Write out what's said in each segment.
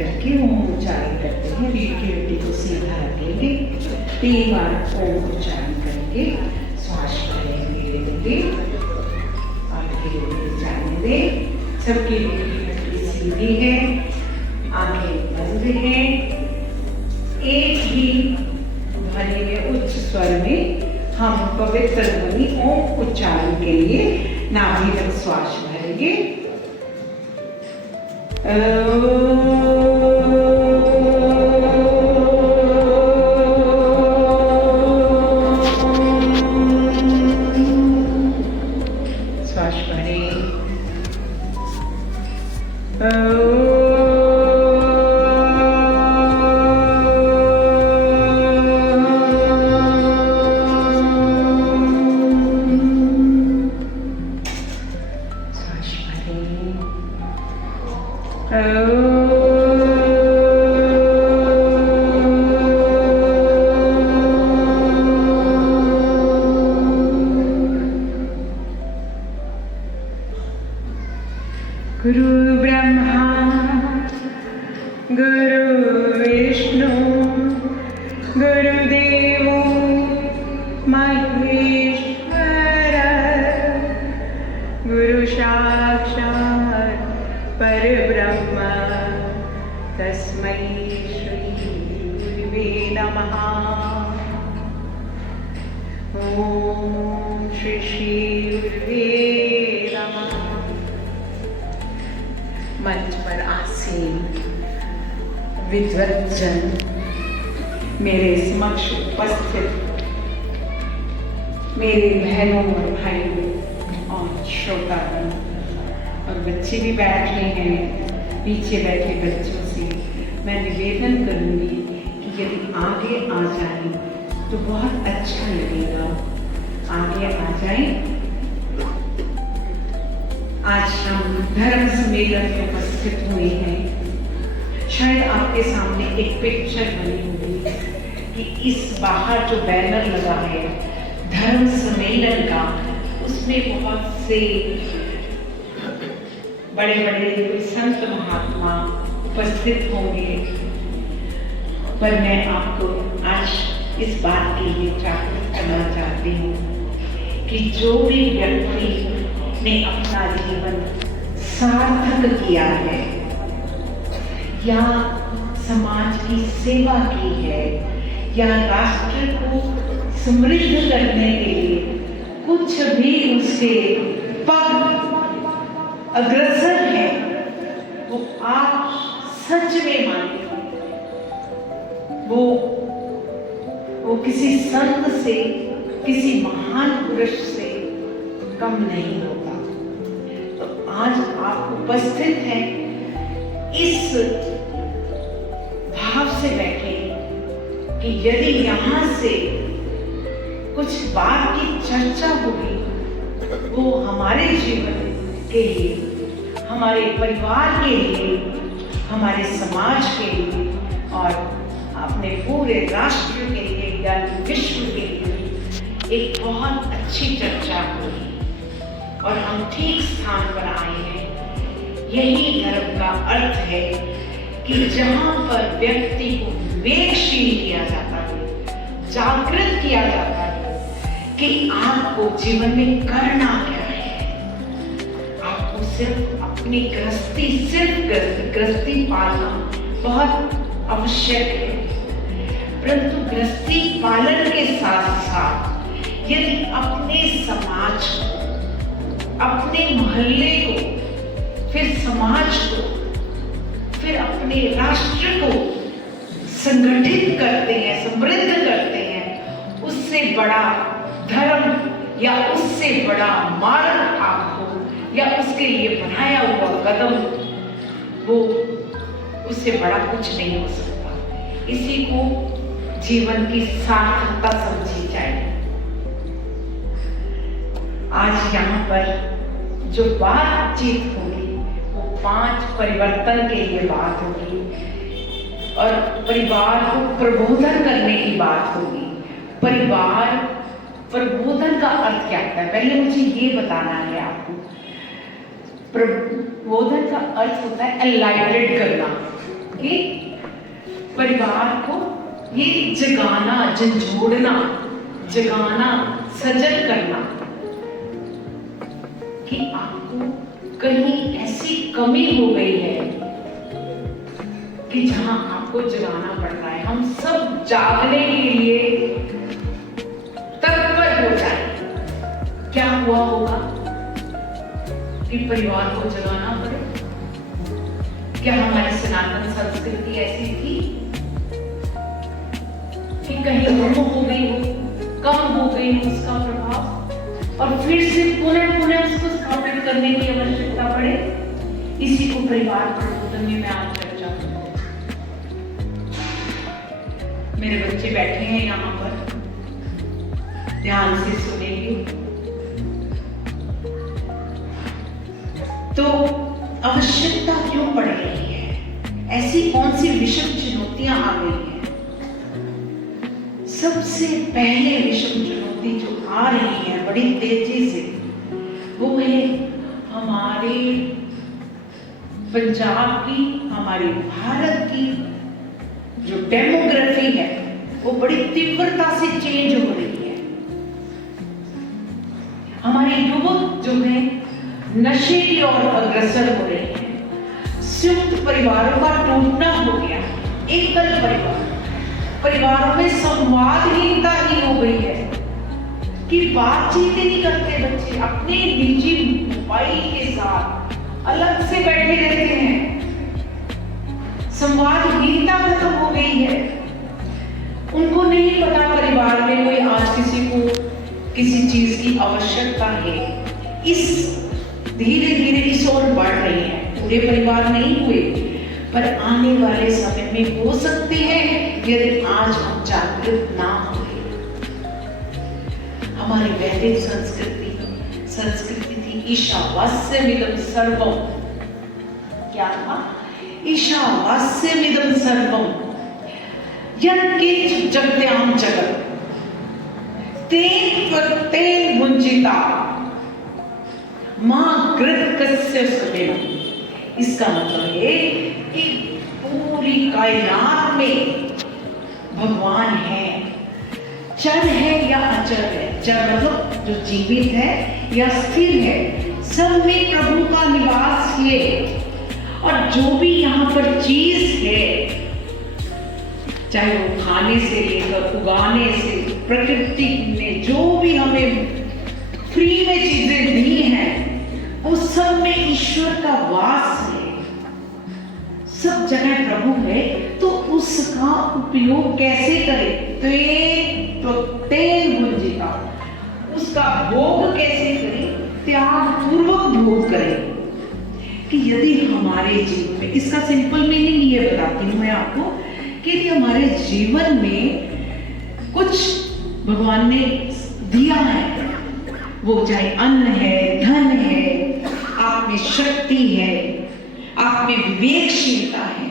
करके ओम उच्चारण करते हैं। रीढ़ की हड्डी को सीधा रखेंगे, 3 बार ओम उच्चारण करेंगे, श्वास भरेंगे, धीरे धीरे जाने दें। सबकी रीढ़ की हड्डी सीधी है, आंखें बंद हैं। एक ही ध्वनि में उच्च स्वर में हम पवित्र ध्वनि ओम उच्चारण के लिए नाभि तक श्वास भरेंगे। श्वास भरें। गुरु ब्रह्मा गुरु विष्णु गुरुदेवो महेश्वर गुरु साक्षात् परब्रह्म तस्मै श्री गुरुवे नमः। ओम श्री गुरुवे नमः। मंच पर आसीन विद्वज्जन, मेरे समक्ष उपस्थित मेरे बहनों और भाइयों और श्रोतागण और बच्चे भी बैठ रहे हैं, पीछे बैठे बच्चों से मैं निवेदन करूंगी कि यदि आगे आ जाएं तो बहुत अच्छा लगेगा। आगे आ जाएं। आज हम धर्म सम्मेलन में उपस्थित हुए हैं। शायद आपके सामने एक पिक्चर बनी होगी कि इस बाहर जो बैनर लगा है धर्म सम्मेलन का, उसमें बहुत से बड़े बड़े कोई संत महात्मा उपस्थित होंगे। पर मैं आपको आज इस बात के लिए जागरूक करना चाहती हूँ कि जो भी व्यक्ति ने अपना जीवन सार्थक किया है या समाज की सेवा की है या राष्ट्र को समृद्ध करने के लिए कुछ भी उसके पग अग्रसर है, वो आप सच में माने वो किसी संत से, किसी महान पुरुष से कम नहीं होता। तो आज आप उपस्थित हैं, इस भाव से बैठे कि यदि यहाँ से कुछ बात की चर्चा होगी वो हमारे जीवन के लिए, हमारे परिवार के लिए, हमारे समाज के लिए और अपने पूरे राष्ट्र के लिए या विश्व के लिए एक बहुत अच्छी चर्चा होगी और हम ठीक स्थान पर आए हैं। यही धर्म का अर्थ है कि जहाँ पर व्यक्ति को विवेकशील किया जाता है, जागृत किया जाता है कि आपको जीवन में करना क्या है। आपको सिर्फ अपनी गृहस्थी पालना बहुत आवश्यक है, परंतु गृहस्थी पालन के साथ साथ यदि अपने समाज को, अपने मोहल्ले को, फिर समाज को, फिर अपने राष्ट्र को संगठित करते हैं, समृद्ध करते हैं, उससे बड़ा धर्म या उससे बड़ा मार्ग आपको या उसके लिए बनाया हुआ कदम वो उससे बड़ा कुछ नहीं हो सकता। इसी को जीवन की सार्थकता समझी जाए। आज यहाँ पर जो बातचीत होगी वो 5 परिवर्तन के लिए बात होगी और परिवार को प्रबोधन करने की बात होगी। परिवार प्रबोधन का अर्थ क्या होता है, पहले मुझे ये बताना है आपको। प्रबोधन का अर्थ होता है एनलाइटेड करना, कि परिवार को ये जगाना, झंझोड़ना, जगाना, सजग करना कि आपको कहीं ऐसी कमी हो गई है कि जहां आपको जगाना पड़ रहा है। हम सब जागने के लिए तत्पर हो जाए। क्या हुआ होगा कि परिवार को जगाना पड़े? क्या हमारी सनातन संस्कृति ऐसी थी कि कहीं कम हो गई हो, कम हो गई हो उसका प्रभाव, और फिर से पुनः उसको स्थापित करने की आवश्यकता पड़े? इसी को परिवार प्रबोधन में मैं आज चर्चा करूंगा। मेरे बच्चे बैठे हैं यहाँ पर, ध्यान से सुनेंगे। तो आवश्यकता क्यों पड़ रही है? ऐसी कौन सी विषम चुनौतियां आ गई हैं? सबसे पहले विषम चुनौती जो आ रही है बड़ी तेजी से, वो है हमारे पंजाब की, हमारे भारत की जो डेमोग्राफी है वो बड़ी तीव्रता से चेंज हो रही है। हमारे युवक जो है नशे की ओर अग्रसर हो रहे हैं। संयुक्त परिवारों का टूटना हो गया, एकल परिवारों में संवादहीनता ही हो गई है कि बातचीत ही नहीं करते बच्चे, अपने निजी मोबाइल के साथ अलग से बैठे रहते हैं। संवादहीनता खत्म हो गई है। उनको नहीं पता परिवार में कोई आज किसी को किसी चीज की आवश्यकता है। इस धीरे धीरे इस ओर बढ़ रही है। पूरे परिवार नहीं हुए, पर आने वाले समय में हो सकते हैं यदि आज हम जागृत ना हुए। हमारी वैदिक संस्कृति थी ईशावास्यमिदं सर्वम। क्या था? ईशावास्यमिदं सर्वम यत्किंच जगत्याम जगत् तेन त्वत्तेन भुंजिता मां कृतकस्य सवेन। इसका मतलब है कि पूरी कायनात में भगवान है, चर है या अचर है। चर मतलब जो जीवित है या स्थिर है, सब में प्रभु का निवास है। और जो भी यहाँ पर चीज है, चाहे वो खाने से लेकर उगाने से, प्रकृति ने जो भी हमें फ्री में चीजें दी हैं, वो सब में ईश्वर का वास है। सब जगह प्रभु है, तो उसका उपयोग कैसे करें? तेन भुंजिता, उसका भोग कैसे करें? त्याग पूर्वक भोग करें। कि यदि हमारे जीवन में, इसका सिंपल मीनिंग ये बताती हूं मैं आपको, कि यदि हमारे जीवन में कुछ भगवान ने दिया है, वो चाहे अन्न है, धन है, आप में शक्ति है, आप में विवेकशीलता है,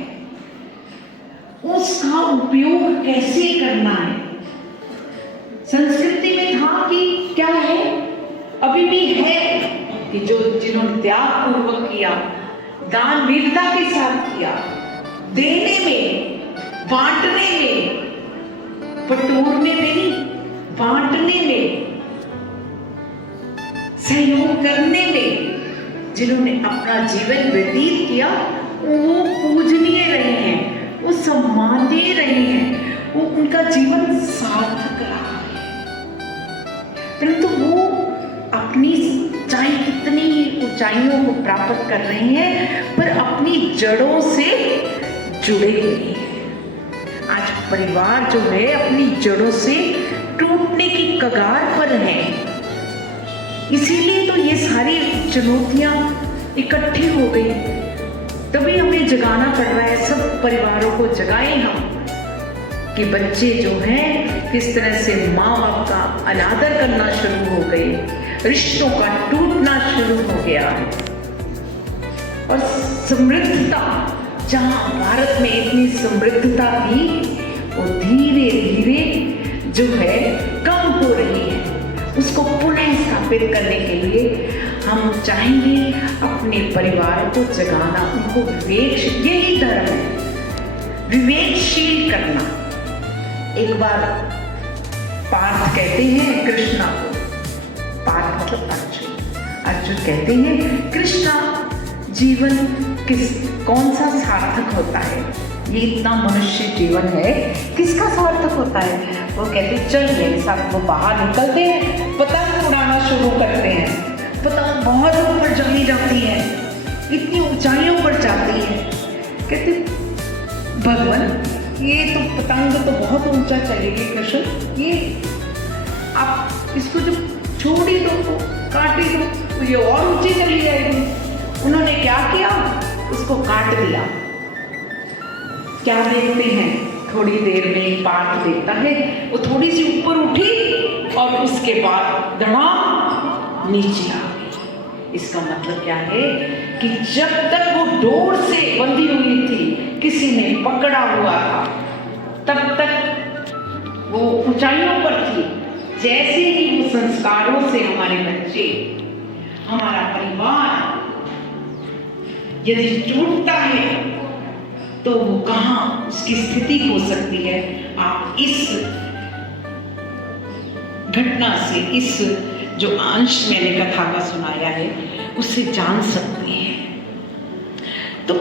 उसका उपयोग कैसे करना है? संस्कृति में था कि क्या है, अभी भी है कि जो जिन्होंने त्याग पूर्वक किया, दान वीरता के साथ किया, देने में, बांटने में, बटोरने में नहीं, बांटने में, सहयोग करने में जिन्होंने अपना जीवन व्यतीत किया, वो पूजनीय रहे हैं, वो सम्मानीय रहे हैं, वो उनका जीवन सार्थक रहा है। परंतु वो अपनी चाहे कितनी ऊंचाइयों को प्राप्त कर रहे हैं, पर अपनी जड़ों से जुड़े हुए हैं। आज परिवार जो है अपनी जड़ों से टूटने की कगार पर है। इसीलिए तो ये सारी चुनौतियां इकट्ठी हो गई। तभी हमें जगाना पड़ रहा है। सब परिवारों को जगाएं हम कि बच्चे जो हैं किस तरह से माँ बाप का अनादर करना शुरू हो गए, रिश्तों का टूटना शुरू हो गया है। और समृद्धता, जहाँ भारत में इतनी समृद्धता थी, वो धीरे धीरे जो है कम हो रही है। उसको पुनः स्थापित करने के लिए हम चाहेंगे अपने परिवार को जगाना, उनको विवेक, यही धर्म है। विवेकशील करना। एक बार पार्थ कहते हैं कृष्णा को, पार्थ मतलब अर्जुन, अर्जुन कहते हैं कृष्णा जीवन कौन सा सार्थक होता है, ये इतना मनुष्य जीवन है किसका सार्थक होता है। वो कहते चल मेरे साथ। वो बाहर निकलते हैं, पतंग उड़ाना शुरू करते हैं। पतंग बहुत ऊपर चली जाती है, इतनी ऊंचाइयों पर जाती है। कहते भगवान ये तो पतंग तो बहुत ऊंचा चलेगी कृष्ण, ये आप इसको जो छोड़ ही दो, तो काट ही दो, तो ये और ऊंची चली जाएगी। उन्होंने क्या किया, उसको काट दिया। क्या देखते हैं, थोड़ी देर में पार्थ देखता है वो थोड़ी सी ऊपर उठी और उसके बाद धड़ाम नीचे आ गई। इसका मतलब क्या है कि जब तक वो डोर से बंधी हुई थी, किसी ने पकड़ा हुआ था, तब तक वो ऊंचाइयों पर थी। जैसे ही वो संस्कारों से हमारे बच्चे, हमारा परिवार यदि टूटता है तो वो कहाँ उसकी स्थिति हो सकती है, आप इस घटना से, इस जो अंश मैंने कथा का सुनाया है उससे जान सकते हैं। तो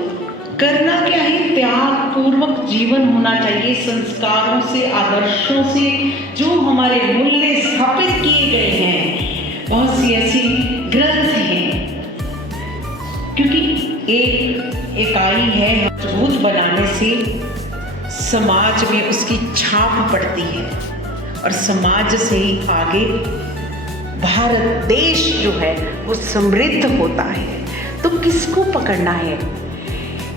करना क्या है, त्याग पूर्वक जीवन होना चाहिए। संस्कारों से, आदर्शों से जो हमारे मूल्य स्थापित किए गए हैं, बहुत सी ऐसी ग्रंथ हैं, क्योंकि एक इकाई है, मजबूत बनाने से समाज में उसकी छाप पड़ती है और समाज से ही आगे भारत देश जो है वो समृद्ध होता है। तो किसको पकड़ना है,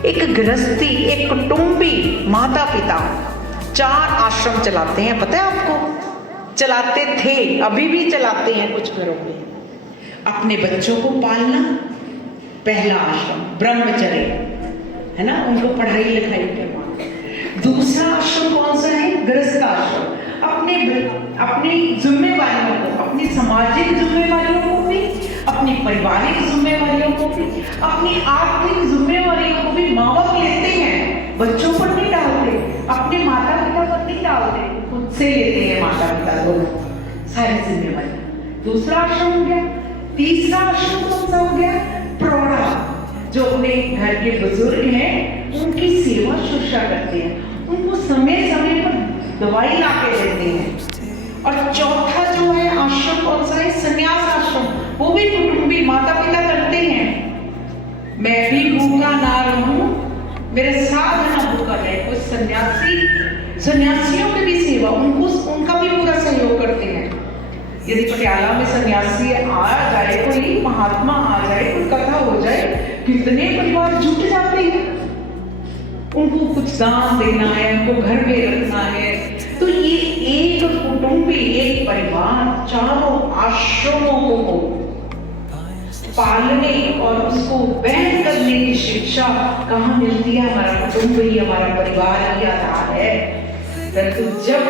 एक गृहस्थी, एक कुटुंबी, माता पिता 4 आश्रम चलाते हैं, पता है आपको, चलाते थे, अभी भी चलाते हैं कुछ घरों में। अपने बच्चों को पालना, पहला आश्रम ब्रह्मचर्य है ना, उनको पढ़ाई लिखाई करवाना। दूसरा आश्रम कौन सा है, गृहस्थ आश्रम। अपनी जिम्मेवारियों को, अपनी सामाजिक जिम्मेवारियों को भी, अपनी पारिवारिक जिम्मेवारियों को भी, अपनी आर्थिक जिम्मेवारियों को भी माँ बाप लेते हैं, बच्चों पर नहीं डालते, अपने माता पिता पर नहीं डालते, खुद से लेते हैं माता पिता लोग सारी जिम्मेवारियां। दूसरा आश्रम हो गया। तीसरा आश्रम कौन सा हो गया, प्रौढ़ा, जो अपने घर के बुजुर्ग हैं उनकी सेवा शुश्रूषा करते हैं, उनको समय समय पर दवाई ला के देते हैं। और चौथा जो है आश्रम कौन सा है, संन्यास आश्रम, वो भी कुटुंबी माता पिता करते हैं। मैं भी भूखा ना रहूं, मेरे साथ ना भूखा रहे। कुछ सन्यासियों की भी सेवा, उनका भी पूरा सहयोग करते हैं। यदि पटियाला में सन्यासी आ जाए, कोई महात्मा आ जाए, कोई कथा हो जाए, कितने परिवार जुट जाते हैं, उनको कुछ दान देना है, उनको घर में रखना है। तो ये एक कुटुंबी, एक परिवार 4 आश्रमों को पालने और उसको वहन करने की शिक्षा कहाँ मिलती है, हमारा कुटुंब ही, हमारा परिवार ही आधार है। परंतु जब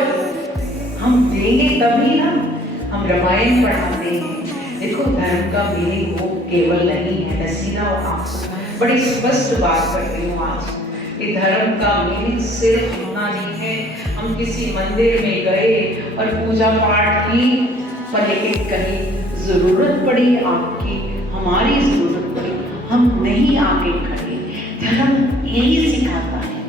हम देंगे तभी ना, हम रामायण पढ़ाते हैं। देखो धर्म का मीनिंग वो केवल नहीं है, मैं सीधा आपको बड़ी स्पष्ट बात करती हूँ आज। ये धर्म का मीनिंग सिर्फ इतना नहीं है हम किसी मंदिर में गए और पूजा पाठ की, पर लेकिन कहीं जरूरत पड़ी आपकी, हमारी जरूरत पड़ी, हम नहीं आके खड़े। धर्म यही सिखाता है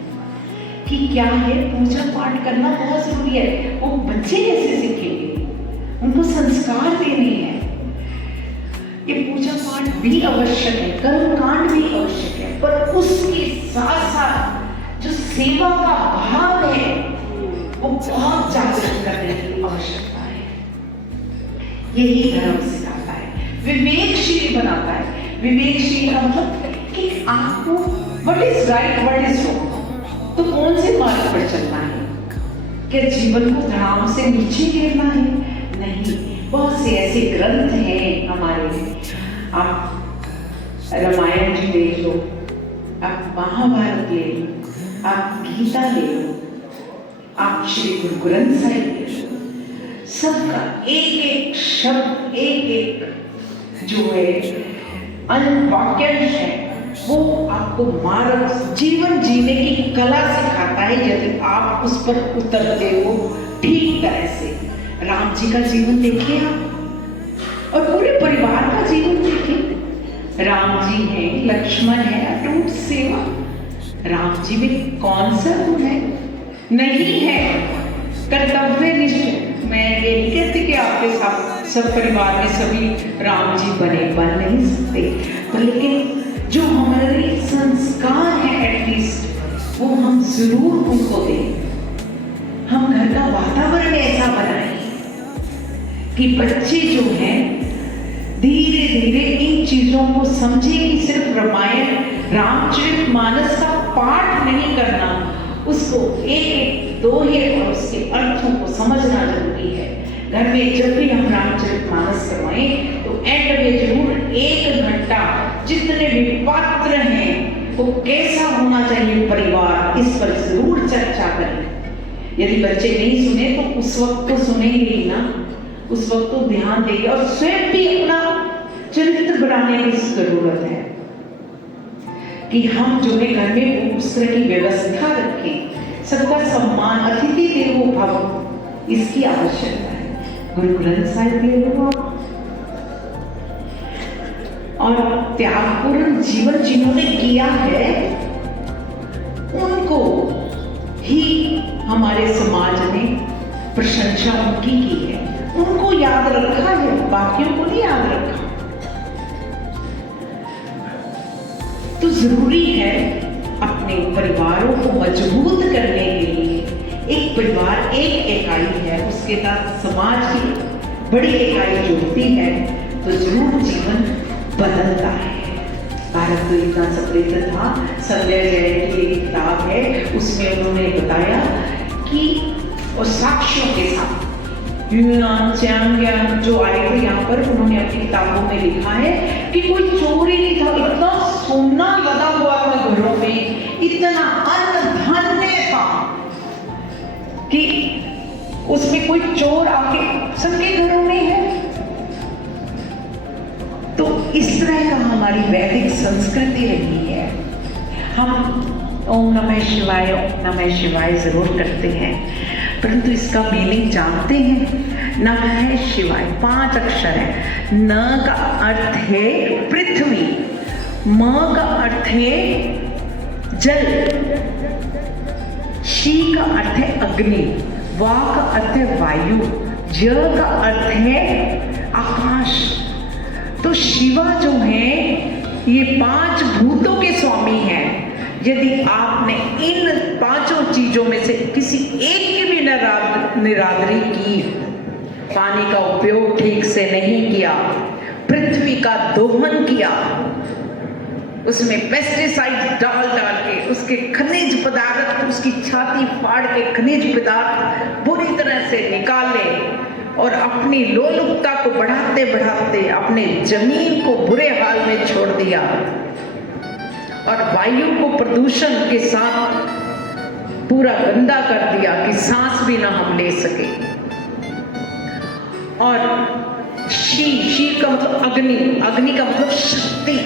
कि क्या है, पूजा पाठ करना बहुत जरूरी है। वो बच्चे कैसे सीखेंगे, उनको संस्कार देने हैं। ये पूजा पाठ भी आवश्यक है, कर्म कांड भी आवश्यक है, पर उसके साथ साथ जो सेवा का भाव है वो बहुत जागृत करने की आवश्यकता है। यही धर्म सिखाता है, विवेकशील बनाता है। विवेकशील का मतलब कि आपको what is right, what is wrong, तो कौन से मार्ग पर चलना है। क्या जीवन को धड़ाम से नीचे गिरना है? नहीं। बहुत से ऐसे ग्रंथ हैं हमारे, आप रामायण जी ले लो, आप महाभारत ले लो, आप गीता ले लो, आप श्री गुरु ग्रंथ साहिब ले लो, सबका एक एक शब्द, एक एक जो है वाक्यांश है, वो आपको मार्ग जीवन जीने की कला सिखाता है यदि आप उस पर उतरते हो ठीक तरह से। राम जी का जीवन देखिए आप, और पूरे परिवार का जीवन देखिए। राम जी हैं, लक्ष्मण है, अटूट सेवा। राम जी में कौन सा गुण है? नहीं है कर्तव्यनिष्ठ। मैं ये नहीं कहती कि आपके साथ सब परिवार में सभी राम जी बन नहीं सकते, तो लेकिन जो हमारे संस्कार है एटलीस्ट वो हम जरूर उनको दें। हम घर का वातावरण ऐसा बनाएं कि बच्चे जो हैं धीरे धीरे इन चीजों को समझे कि सिर्फ रामायण रामचरितमानस का पाठ नहीं करना, उसको एक दोहे और उसके अर्थों को समझना जरूरी है। घर में जब भी हम रामचरितमानस करवाएं तो एंड में जरूर 1 घंटा जितने भी पात्र हैं वो कैसा होना चाहिए परिवार, इस पर जरूर चर्चा करें। यदि बच्चे नहीं सुने तो उस वक्त तो सुनेंगे ही ना, उस वक्त तो ध्यान देंगे और स्वयं भी अपना चरित्र बनाने की जरूरत है कि हम जो है घर में उस तरह की व्यवस्था रखें। सबका सम्मान, अतिथि देवो भव, इसकी आवश्यकता है। गुरु ग्रंथ साहिब ले लो आप, और त्यागपूर्ण जीवन जिन्होंने किया है उनको ही हमारे समाज ने प्रशंसा उनकी की है, उनको याद रखा है, बाकियों को नहीं याद रखा। तो जरूरी है अपने परिवारों को मजबूत करने के लिए, एक परिवार एक इकाई है, उसके साथ समाज की बड़ी इकाई जुड़ती है तो जरूर जीवन बदलता है। भारत तो इतना समृद्ध था। संजय जैन की एक किताब है, उसमें उन्होंने बताया कि और साक्ष्यों के साथ यूनान च्यांग्यान जो आए थे यहाँ पर, उन्होंने अपनी किताबों में लिखा है कि कोई चोर ही नहीं था, इतना सोना लगा हुआ था घरों में, इतना अन्न धन्य था कि उसमें कोई चोर आके सबके घरों में है। तो इस तरह का हमारी वैदिक संस्कृति रही है। हम ओम नमः शिवाय जरूर करते हैं, परंतु इसका मीनिंग जानते हैं? नमः शिवाय 5 अक्षर है। न का अर्थ है पृथ्वी, म का अर्थ है जल, शी का अर्थ है अग्नि, वा का अर्थ है वायु, ज का अर्थ है आकाश। तो शिवा जो है ये 5 भूतों के स्वामी हैं। यदि आपने इन 5 चीजों में से किसी एक की भी निरादरी की, पानी का उपयोग ठीक से नहीं किया, पृथ्वी का दोहन किया, उसमें पेस्टिसाइड डाल के उसके खनिज पदार्थ, उसकी छाती फाड़ के खनिज पदार्थ बुरी तरह से निकाले और अपनी लोलुपता को बढ़ाते बढ़ाते अपने जमीन को बुरे हाल में छोड़ दिया और वायु को प्रदूषण के साथ पूरा गंदा कर दिया कि सांस भी ना हम ले सके। और शी का मतलब अग्नि, अग्नि का मतलब शक्ति,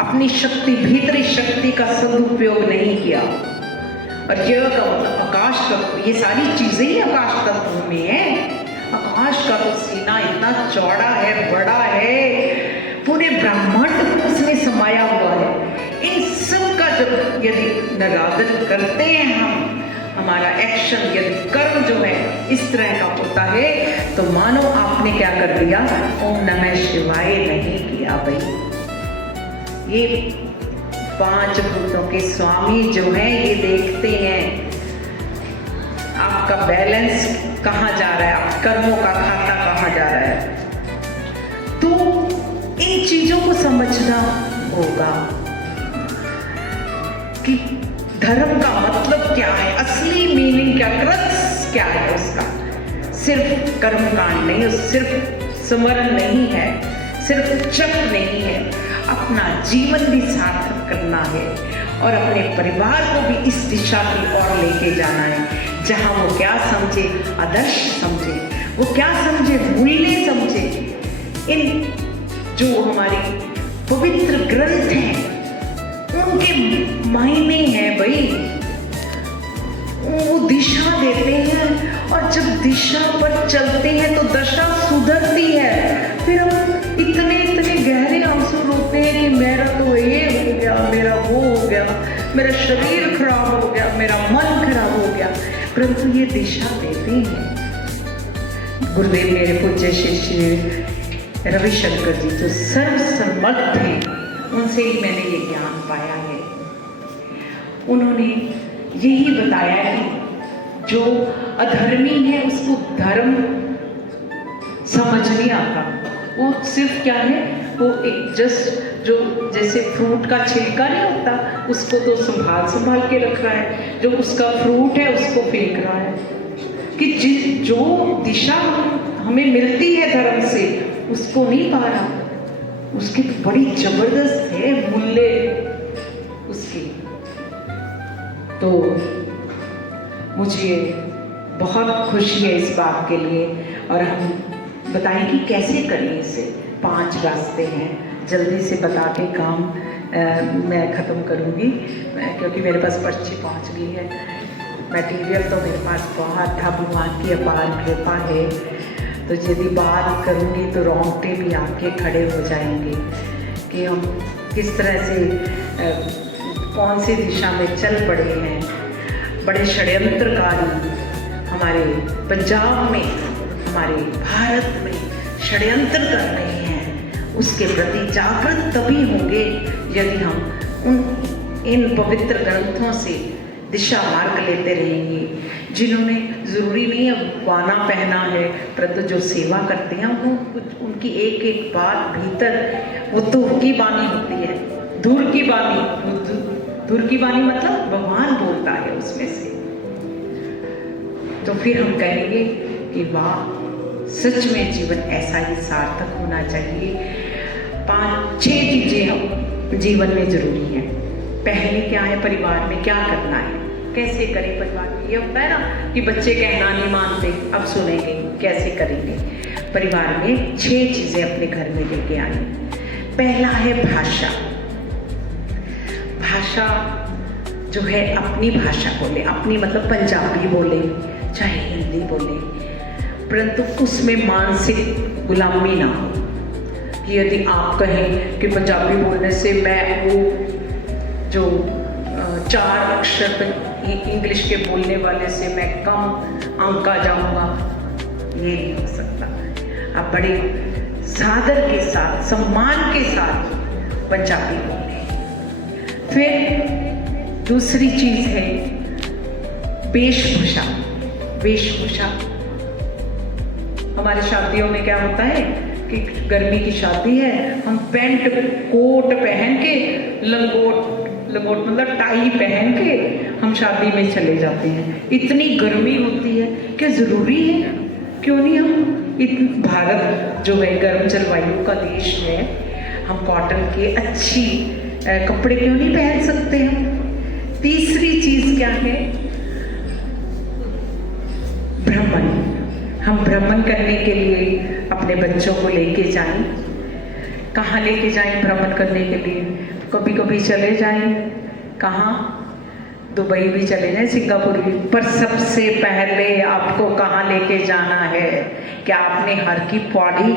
अपनी शक्ति, भीतरी शक्ति का सदुपयोग नहीं किया। और यह का मतलब आकाश तत्व, ये सारी चीजें ही आकाश तत्व में है। आकाश का तो सीना इतना चौड़ा है, बड़ा है, पूरे ब्रह्मांड में उसमें समाया हुआ है। इन सब का जब यदि निरादर करते हैं हम, हमारा एक्शन यदि कर्म जो है इस तरह का होता है तो मानो आपने क्या कर दिया, ओम नमः शिवाय नहीं किया भाई। ये 5 भूतों के स्वामी जो हैं ये देखते हैं आपका बैलेंस कहाँ जा रहा है, आप कर्मों का खाता कहाँ जा रहा है। तो इन चीजों को समझना होगा कि धर्म का मतलब क्या है, असली मीनिंग क्या, क्रक्स क्या है उसका। सिर्फ कर्म कांड नहीं, सिर्फ स्मरण नहीं है, सिर्फ जप नहीं है, अपना जीवन भी सार्थक करना है और अपने परिवार को भी इस दिशा की ओर लेके जाना है जहाँ वो क्या समझे, आदर्श समझे, वो क्या समझे, मूल्य समझे। इन जो हमारे पवित्र ग्रंथ हैं उनके मायने हैं भाई, वो दिशा देते हैं, और जब दिशा पर चलते हैं तो दशा सुधरती है। फिर हम इतने इतने गहरे आंसू रोते हैं कि मेरा तो ये हो गया, मेरा वो हो गया, मेरा शरीर खराब हो गया, मेरा मन खराब हो गया, परंतु ये दिशा देते हैं। गुरुदेव मेरे पूज्य शिष्य रविशंकर जी जो सर्वसमर्थ थे, उनसे ही मैंने ये ज्ञान पाया है। उन्होंने यही बताया कि जो अधर्मी है उसको धर्म समझ नहीं आता। वो सिर्फ क्या है, वो एक जस्ट जो जैसे फ्रूट का छिलका नहीं होता, उसको तो संभाल के रख रहा है, जो उसका फ्रूट है उसको फेंक रहा है। कि जो दिशा हमें मिलती है धर्म से, उसको नहीं पा रहा, उसकी तो बड़ी जबरदस्त है मूल्य उसकी। तो मुझे बहुत खुशी है इस बात के लिए, और हम बताएं कि कैसे करें इसे। 5 रास्ते हैं, जल्दी से बता के काम मैं ख़त्म करूँगी, क्योंकि मेरे पास पर्ची पहुँच गई है। मटीरियल तो मेरे पास बहुत था, भगवान की अपार कृपा है। तो यदि बात करूँगी तो रोंगटे भी आके खड़े हो जाएंगे कि हम किस तरह से कौन सी दिशा में चल पड़े हैं। बड़े षड्यंत्रकारी हमारे पंजाब में, हमारे भारत में षड्यंत्र कर रहे हैं, उसके प्रति जागृत तभी होंगे यदि हम इन पवित्र ग्रंथों से दिशा मार्ग लेते रहेंगे। जिन्होंने ज़रूरी नहीं है वाना पहना है, परंतु जो सेवा करते हैं उनकी एक एक बात भीतर वो धूर की बानी होती है। धूर की बानी मतलब भगवान बोलता है उसमें से। तो फिर हम कहेंगे कि वाह, सच में जीवन ऐसा ही सार्थक होना चाहिए। 5-6 चीज़ें हम जीवन में जरूरी हैं। पहले क्या है, परिवार में क्या करना है, कैसे करें। परिवार में ये होता है ना कि बच्चे कहना नहीं मानते, अब सुनेंगे, कैसे करेंगे। परिवार में 6 चीज़ें अपने घर में लेके आए। पहला है भाषा। भाषा जो है अपनी भाषा बोले, अपनी मतलब पंजाबी बोले चाहे हिंदी बोले, परंतु उसमें मानसिक गुलामी ना हो कि यदि आप कहें कि पंजाबी बोलने से मैं वो जो 4 अक्षर इंग्लिश के बोलने वाले से मैं कम अंक आ जाऊंगा, ये नहीं हो सकता। आप बड़े सादर के साथ, सम्मान के साथ पंजाबी बोलें। फिर दूसरी चीज़ है वेशभूषा। वेशभूषा हमारे शादियों में क्या होता है कि गर्मी की शादी है, हम पैंट कोट पहन के, लंगोट मतलब टाई पहन के हम शादी में चले जाते हैं। इतनी गर्मी होती है, क्या ज़रूरी है? क्यों नहीं हम भारत जो है गर्म जलवायु का देश है, हम कॉटन के अच्छी कपड़े क्यों नहीं पहन सकते हम? तीसरी चीज़ क्या है, भ्रमण। हम भ्रमण करने के लिए अपने बच्चों को लेके जाएं। कहाँ लेके जाएं भ्रमण करने के लिए? कभी कभी चले जाएं, कहाँ? दुबई भी चले जाएं, सिंगापुर भी, पर सबसे पहले आपको कहाँ लेके जाना है? क्या आपने हर की पौड़ी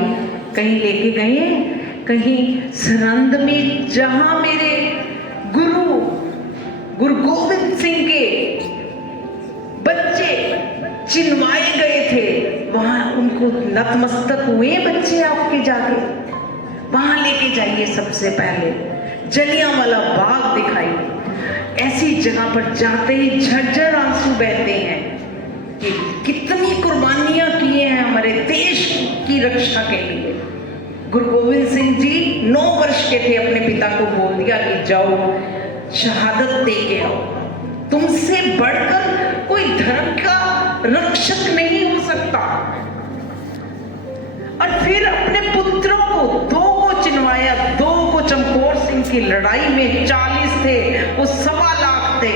कहीं लेके गए हैं? कहीं सरंद में जहाँ मेरे गुरु गोविंद सिंह के बच्चे चिन्हवाए गए थे, वहाँ उनको नतमस्तक हुए बच्चे आपके जाके, वहाँ लेके जाइए। सबसे पहले जलियांवाला बाग दिखाइए। ऐसी जगह पर जाते ही झरझर आंसू बहते हैं कि कितनी कुर्बानियां किए हैं हमारे देश की रक्षा के लिए। गुरु गोविंद सिंह जी 9 वर्ष के थे, अपने पिता को बोल दिया कि जाओ शहादत दे के आओ। तुमसे बढ़कर कोई धर्म का रक्षक नहीं हो सकता। और फिर अपने पुत्रों को 2 को चिनवाया, 2 को चमकौर सिंह की लड़ाई में 40 थे, वो 1.25 लाख थे।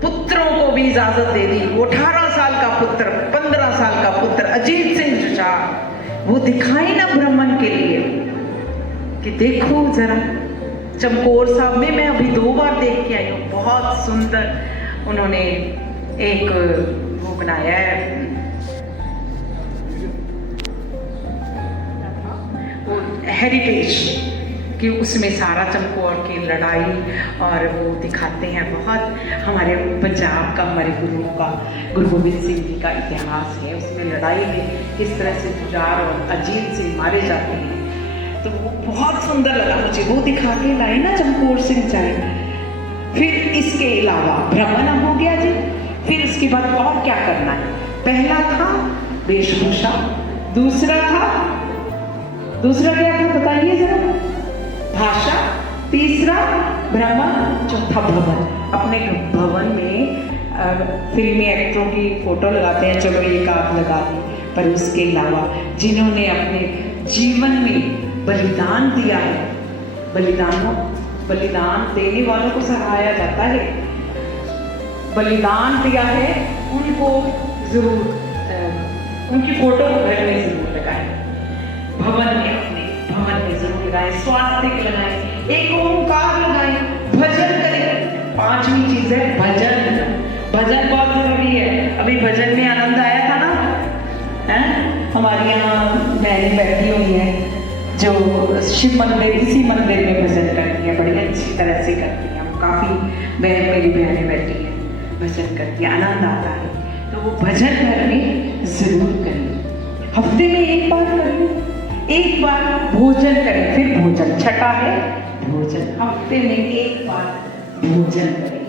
पुत्रों को भी इजाजत दे दी। वो 18 साल का पुत्र, 15 साल का पुत्र अजीत सिंह जुझार, वो दिखाई ना भ्रमण के लिए कि देखो जरा चमकौर साहब में मैं अभी 2 बार देख के आई हूँ। बहुत सुंदर उन्होंने एक वो बनाया है, वो हेरिटेज कि उसमें सारा चमकौर की लड़ाई और वो दिखाते हैं। बहुत हमारे पंजाब का, हमारे गुरु गोबिंद सिंह जी का इतिहास है। उसमें लड़ाई में किस तरह से जुझार और अजीत सिंह मारे जाते हैं, तो वो बहुत सुंदर लगा मुझे। वो दिखा के लाए ना चमकौर सिंह साहिब। फिर इसके अलावा भ्रमण हो गया जी। फिर इसके बाद और क्या करना है? पहला था वेशभूषा, दूसरा क्या था बताइए जरा? भाषा, तीसरा भ्रमण, चौथा भवन। अपने भवन में फिल्मी एक्टरों की फोटो लगाते हैं, चलो एक आध लगा दी, पर उसके अलावा जिन्होंने अपने जीवन में बलिदान दिया है, बलिदान देने वालों को सराहाया जाता है। बलिदान दिया है उनको जरूर, उनकी फोटो घर में जरूर लगाएं, अपने भवन में जरूर लगाएं, स्वास्तिक लगाएं, एक ओंकार लगाएं, भजन करें। 5वीं चीज है भजन। भजन बहुत जरूरी है। अभी भजन में आनंद आया था ना, हमारी यहाँ बहनें बैठी हुई है जो शिव मंदिर, इसी मंदिर में भजन करती है, बड़ी अच्छी तरह से करती हैं। काफ़ी मेरी बहनें बैठी हैं, भजन करती हैं, आनंद आता है। तो वो भजन घर में जरूर करें, हफ्ते में एक बार करें, एक बार भोजन करें। फिर भोजन, छठा है भोजन, हफ्ते में एक बार भोजन करें।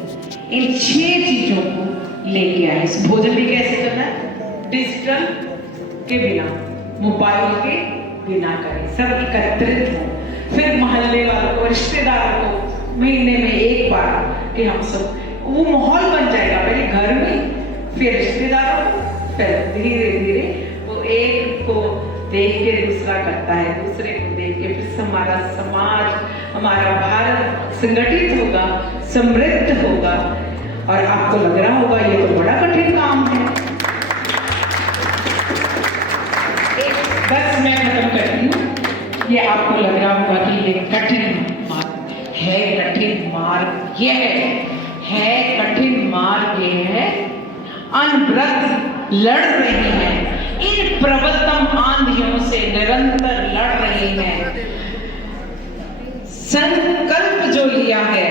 इन 6 चीजों को लेके आए। इस भोजन भी कैसे करना है? डिजिटल के बिना, मोबाइल के बिना करें, सब एकत्रित हो। फिर मोहल्ले वालों को, रिश्तेदारों को महीने में एक बार कि हम सब, वो माहौल बन जाएगा पहले घर में, फिर रिश्तेदारों को, फिर धीरे धीरे वो एक को देख के दूसरा करता है, दूसरे को देख के फिर हमारा समाज, हमारा भारत संगठित होगा, समृद्ध होगा। और आपको लग रहा होगा ये तो बड़ा कठिन काम है। बस मैं खत्म करती हूँ। ये आपको लग रहा होगा कि ये कठिन मार्ग है, कठिन मार्ग ये है, कठिन मार्ग ये है। अनवरत लड़ रहे हैं, इन प्रबलतम आंधियों से निरंतर लड़ रहे हैं। संकल्प जो लिया है,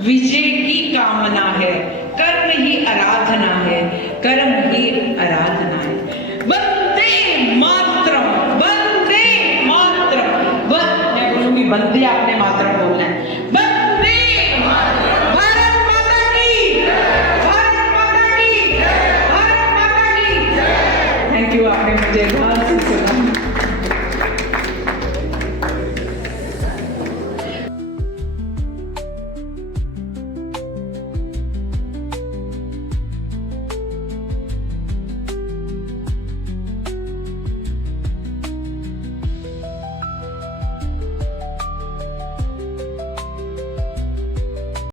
विजय की कामना है, कर्म ही आराधना है, कर्म ही आराधना है। वंदे मातरम, वंदे मातरम। मैं बोलूंगी वंदे, आपने